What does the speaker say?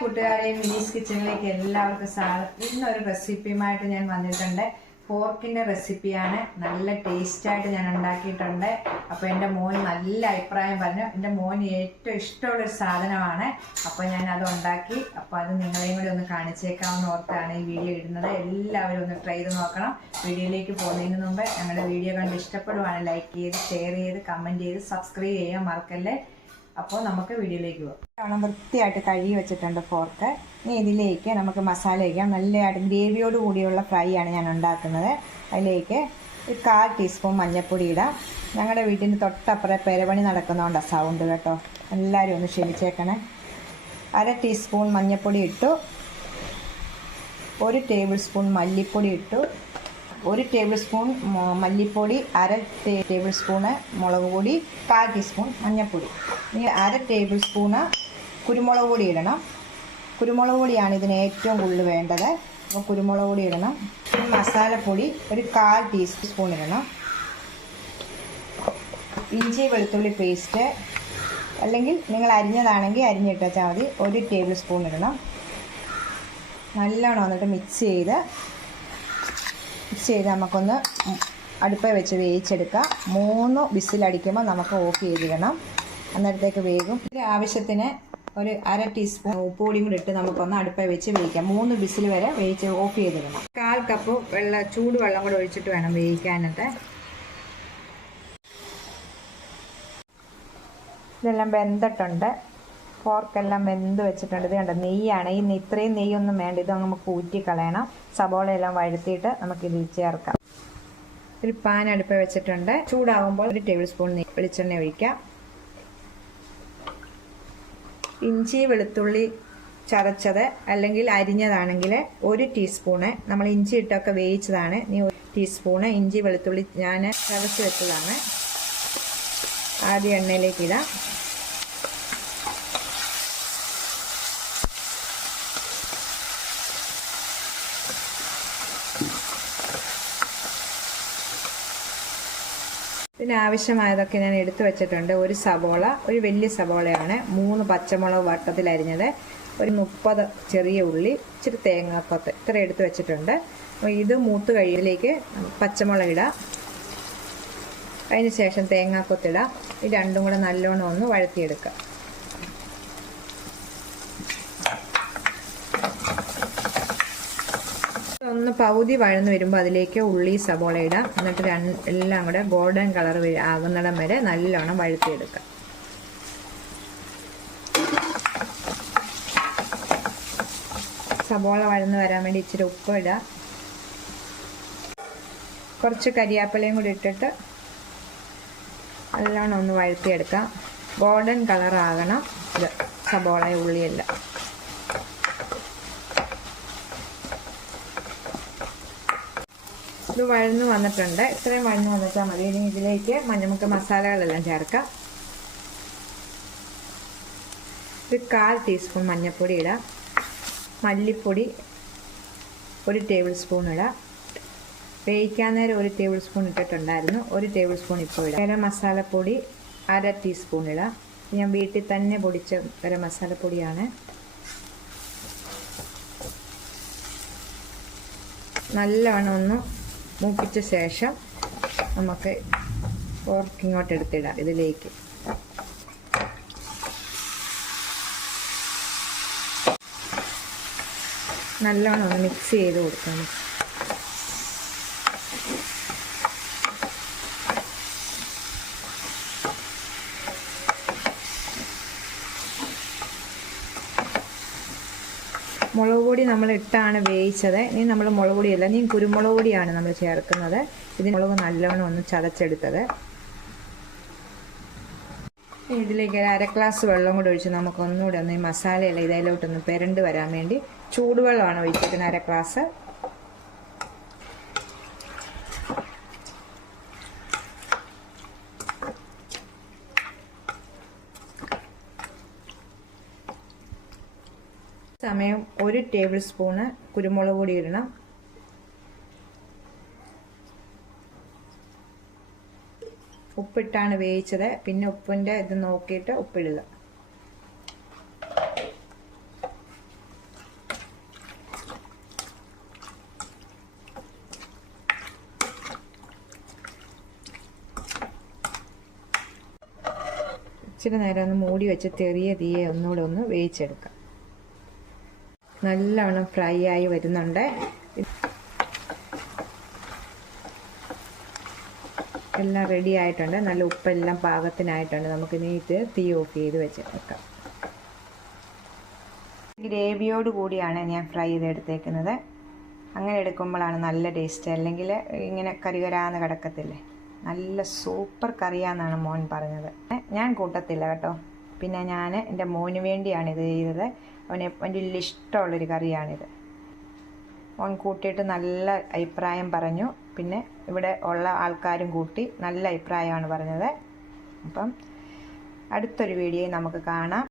കൂട്ടുകാരെ, മിനീസ് കിച്ചണിലേക്ക് എല്ലാവർക്കും സ്വാഗതം. ഇന്നൊരു റെസിപ്പിയുമായിട്ട് ഞാൻ വന്നിട്ടുണ്ട്. പോർക്കിൻ്റെ റെസിപ്പിയാണ്. നല്ല ടേസ്റ്റായിട്ട് ഞാൻ ഉണ്ടാക്കിയിട്ടുണ്ട്. അപ്പോൾ എൻ്റെ മോൻ നല്ല അഭിപ്രായം പറഞ്ഞു. എൻ്റെ മോന് ഏറ്റവും ഇഷ്ടമുള്ളൊരു സാധനമാണ്. അപ്പോൾ ഞാൻ അത് ഉണ്ടാക്കി. അപ്പോൾ അത് നിങ്ങളെയും കൂടി ഒന്ന് കാണിച്ചേക്കാമെന്ന് ഓർത്താണ് ഈ വീഡിയോ ഇടുന്നത്. എല്ലാവരും ഒന്ന് ട്രൈ ചെയ്ത് നോക്കണം. വീഡിയോയിലേക്ക് പോകുന്നതിന് മുമ്പ് ഞങ്ങളുടെ വീഡിയോ കണ്ട് ഇഷ്ടപ്പെടുവാണ് ലൈക്ക് ചെയ്ത്, ഷെയർ ചെയ്ത്, കമൻറ്റ് ചെയ്ത്, സബ്സ്ക്രൈബ് ചെയ്യാൻ മറക്കല്ലേ. അപ്പോൾ നമുക്ക് വീഡിയോയിലേക്ക് പോകാം. വൃത്തിയായിട്ട് കഴുകി വെച്ചിട്ടുണ്ട് ഫോർക്ക്. ഇനി ഇതിലേക്ക് നമുക്ക് മസാല വയ്ക്കാം. നല്ലതായിട്ട് ഗ്രേവിയോട് കൂടിയുള്ള ഫ്രൈ ആണ് ഞാൻ ഉണ്ടാക്കുന്നത്. അതിലേക്ക് ഒരു 1/4 ടീസ്പൂൺ മഞ്ഞൾപ്പൊടി ഇടാം. ഞങ്ങളുടെ വീട്ടിന് തൊട്ടപ്പുറം പെരപണി നടക്കുന്നതുകൊണ്ടാണ് സൗണ്ട് കേട്ടോ. എല്ലാവരും ഒന്ന് ക്ഷമിച്ചേക്കണേ. 1/2 ടീസ്പൂൺ മഞ്ഞൾപ്പൊടി ഇട്ടു. 1 ടേബിൾ സ്പൂൺ മല്ലിപ്പൊടി ഇട്ടു. 1 ടേബിൾ സ്പൂൺ മല്ലിപ്പൊടി, 1/2 ടേബിൾ സ്പൂണ് മുളക് പൊടി, 1/4 ടീസ്പൂൺ മഞ്ഞൾപ്പൊടി. ഇനി 1/2 ടേബിൾ സ്പൂണ് കുരുമുളക് പൊടി ഇടണം. കുരുമുളക് പൊടിയാണ് ഇതിന് ഏറ്റവും കൂടുതൽ വേണ്ടത്. അപ്പോൾ കുരുമുളക് പൊടി ഇടണം. മസാലപ്പൊടി ഒരു 1/4 ടീസ്പൂൺ ഇടണം. ഇഞ്ചി വെളുത്തുള്ളി പേസ്റ്റ്, അല്ലെങ്കിൽ നിങ്ങൾ അരിഞ്ഞതാണെങ്കിൽ അരിഞ്ഞിട്ടാൽ മതി, 1 ടേബിൾ സ്പൂൺ ഇടണം. നല്ലോണം വന്നിട്ട് മിക്സ് ചെയ്ത് നമുക്കൊന്ന് അടുപ്പിൽ വെച്ച് വേവിച്ചെടുക്കാം. 3 വിസിലടിക്കുമ്പോൾ നമുക്ക് ഓഫ് ചെയ്തിടണം. അന്നേരത്തേക്ക് വേഗം. ആവശ്യത്തിന് ഒരു 1/2 ടീസ്പൂൺ ഉപ്പുപൊടിയും കൂടി ഇട്ട് നമുക്കൊന്ന് അടുപ്പിൽ വെച്ച് വേവിക്കാം. 3 വിസിൽ വരെ വേവിച്ച് ഓഫ് ചെയ്തിടണം. 1/4 കപ്പ് ചൂടുവെള്ളം കൂടെ ഒഴിച്ചിട്ട് വേണം വേവിക്കാനായിട്ട്. ഇതെല്ലാം വെന്തിട്ടുണ്ട്. പോർക്കെല്ലാം വെന്ത് വെച്ചിട്ടുണ്ട്. ഇത് കണ്ട നെയ്യാണ്. ഇത്രയും നെയ്യൊന്നും വേണ്ട. ഇത് നമുക്ക് ഊറ്റി കളയണം. സബോളയെല്ലാം വഴുത്തിയിട്ട് നമുക്കിത് ചേർക്കാം. ഒരു പാൻ അടുപ്പ് വെച്ചിട്ടുണ്ട്. ചൂടാകുമ്പോൾ 1 ടേബിൾ സ്പൂൺ വെളിച്ചെണ്ണ ഒഴിക്കാം. ഇഞ്ചി വെളുത്തുള്ളി ചതച്ചത് അല്ലെങ്കിൽ അരിഞ്ഞതാണെങ്കിൽ 1 ടീസ്പൂണ്. നമ്മൾ ഇഞ്ചി ഇട്ടൊക്കെ വേവിച്ചതാണ്. 1 ടീസ്പൂണ് ഇഞ്ചി വെളുത്തുള്ളി ഞാൻ ചതച്ച് വെച്ചതാണ്. ആദ്യം എണ്ണയിലേക്ക് ഇടാം. ഇതിനാവശ്യമായതൊക്കെ ഞാൻ എടുത്തു വെച്ചിട്ടുണ്ട്. ഒരു സബോള, ഒരു വലിയ സബോളയാണ്. 3 പച്ചമുളക് വട്ടത്തിൽ അരിഞ്ഞത്, ഒരു 30 ചെറിയ ഉള്ളി, ഇച്ചിരി തേങ്ങാക്കൊത്ത്, ഇത്ര എടുത്ത് വെച്ചിട്ടുണ്ട്. അപ്പോൾ ഇത് മൂത്ത് കഴിയിലേക്ക് പച്ചമുളക് ഇടാം. അതിന് ശേഷം തേങ്ങാക്കൊത്തിടാം. ഇത് രണ്ടും കൂടെ നല്ലോണം ഒന്ന് വഴറ്റിയെടുക്കാം. ഒന്ന് പകുതി വഴന്ന് വരുമ്പോൾ അതിലേക്ക് ഉള്ളി സബോള ഇടാം. എന്നിട്ട് എല്ലാം കൂടെ ഗോൾഡൻ കളർ ആകുന്നിടം വരെ നല്ലോണം വഴറ്റിയെടുക്കാം. സബോള വഴന്ന് വരാൻ വേണ്ടി ഇച്ചിരി ഉപ്പ് ഇടാം. കുറച്ച് കരിയാപ്പിലയും കൂടി ഇട്ടിട്ട് നല്ലോണം ഒന്ന് വഴറ്റിയെടുക്കാം. ഗോൾഡൻ കളർ ആകണം ഇത് സബോള ഉള്ളിയെല്ലാം. ഇത് വഴന്ന് വന്നിട്ടുണ്ട്. ഇത്രയും വഴന്ന് വന്നിട്ടാൽ മതി. ഇനി ഇതിലേക്ക് നമുക്ക് മസാലകളെല്ലാം ചേർക്കാം. ഒരു 1/4 ടീസ്പൂൺ മഞ്ഞൾപ്പൊടി ഇടാം. മല്ലിപ്പൊടി 1 ടേബിൾ സ്പൂൺ ഇടാം. വേവിക്കാൻ നേരം 1 ടേബിൾ സ്പൂൺ ഇട്ടിട്ടുണ്ടായിരുന്നു. 1 ടേബിൾ സ്പൂൺ ഇപ്പോൾ ഇടാം. ഗരം മസാലപ്പൊടി 1/2 ടീസ്പൂൺ ഇടാം. ഞാൻ വീട്ടിൽ തന്നെ പൊടിച്ച ഗരം മസാലപ്പൊടിയാണ്. നല്ലവണ്ണം ഒന്ന് മൂപ്പിച്ച ശേഷം നമുക്ക് പോർക്ക് ഇങ്ങോട്ട് എടുത്തിടാം. ഇതിലേക്ക് നല്ലോണം ഒന്ന് മിക്സ് ചെയ്ത് കൊടുക്കണം. മുളക് പൊടി നമ്മൾ ഇട്ടാണ് വേവിച്ചത്. ഇനി നമ്മൾ മുളക് പൊടിയല്ല, ഇനി കുരുമുളക് പൊടിയാണ് നമ്മൾ ചേർക്കുന്നത്. ഇതിന് മുളക് നല്ലോണം ഒന്ന് ചതച്ചെടുത്തത്. ഇതിലേക്ക് 1/2 ഗ്ലാസ് വെള്ളം കൂടി ഒഴിച്ച് നമുക്ക് ഒന്നുകൂടി ഒന്ന് ഈ മസാലയല്ല ഇതിലോട്ടൊന്ന് പെരണ്ട് വരാൻ വേണ്ടി ചൂടുവെള്ളമാണ് ഒഴിച്ചിരിക്കുന്നത്. 1/2 ഗ്ലാസ്. സമയം 1 ടേബിൾ സ്പൂണ് കുരുമുളക് പൊടി ഇടണം. ഉപ്പിട്ടാണ് വേവിച്ചത്. പിന്നെ ഉപ്പിൻ്റെ ഇത് നോക്കിയിട്ട് ഉപ്പിടുക. ഇച്ചിരി നേരം ഒന്ന് മൂടി വെച്ച് ചെറിയ തീയെ ഒന്നുകൂടെ ഒന്ന് വേവിച്ചെടുക്കാം. നല്ലവണ്ണം ഫ്രൈ ആയി വരുന്നുണ്ട്. എല്ലാം റെഡി ആയിട്ടുണ്ട്. നല്ല ഉപ്പെല്ലാം പാകത്തിനായിട്ടുണ്ട്. നമുക്കിനി ഇത് തീ ഓഫ് ചെയ്ത് വെച്ചെടുക്കാം. ഗ്രേവിയോട് കൂടിയാണ് ഞാൻ ഫ്രൈ ചെയ്തെടുത്തേക്കുന്നത്. അങ്ങനെ എടുക്കുമ്പോഴാണ് നല്ല ടേസ്റ്റ്. അല്ലെങ്കിൽ ഇങ്ങനെ കറികരാന്ന് കിടക്കത്തില്ലേ. നല്ല സൂപ്പർ കറിയാന്നാണ് മോൻ പറഞ്ഞത്. ഞാൻ കൂട്ടത്തില്ല കേട്ടോ. പിന്നെ ഞാൻ എൻ്റെ മോന് വേണ്ടിയാണ് ഇത് ചെയ്തത്. അവന് വലിയ ഇഷ്ടമുള്ളൊരു കറിയാണിത്. മോൻ കൂട്ടിയിട്ട് നല്ല അഭിപ്രായം പറഞ്ഞു. പിന്നെ ഇവിടെ ഉള്ള ആൾക്കാരും കൂട്ടി നല്ല അഭിപ്രായമാണ് പറഞ്ഞത്. അപ്പം അടുത്തൊരു വീഡിയോയിൽ നമുക്ക് കാണാം.